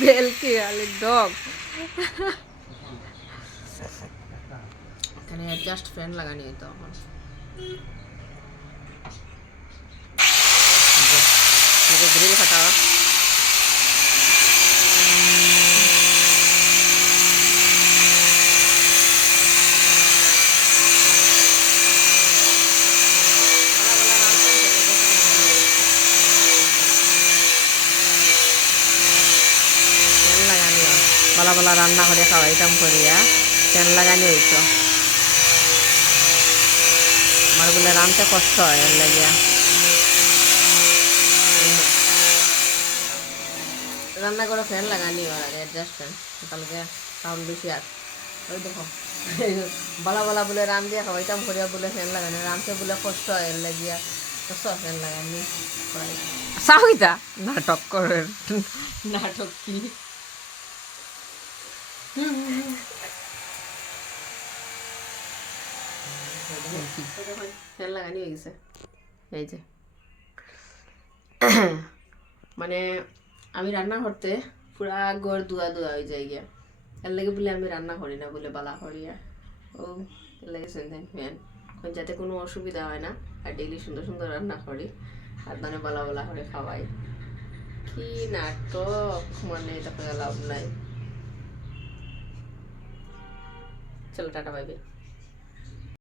বেলকি আলে ডগ এখানে just fan লাগানি হইতো এখন গ্রিল খাটাও বালা বালা রান্না করে খাওয়াইতাম করিয়া ফ্যান লাগানি হইতো আমার বলে রানতে কষ্ট হয় এর লাগিয়া রান্না করে ফ্যান লাগানি আর আগে অ্যাডজাস্ট ফ্যান তাহলে সাউন্ড বেশি আর ওই দেখো বালা বালা বলে রান দিয়ে খাওয়াইতাম করিয়া বলে ফ্যান লাগানি রানতে বলে কষ্ট হয় এর লাগিয়া কষ্ট ফ্যান লাগানি সাউইতা নাটক করে নাটক কি ফ্যান লাগানি হয়ে গেছে এই যে মানে আমি রান্না করতে পুরা ঘর ধোয়া ধোয়া হয়ে যায় গিয়া এর লাগে বলে আমি রান্না করি না বলে বালা করিয়া ও এর লাগে শুনতেন ফ্যান যাতে কোনো অসুবিধা হয় না আর ডেইলি সুন্দর সুন্দর রান্না করি আর মানে বালা বালা করে খাওয়াই কি নাটক মানে এটা লাভ নাই চলো টাটা বাই বাই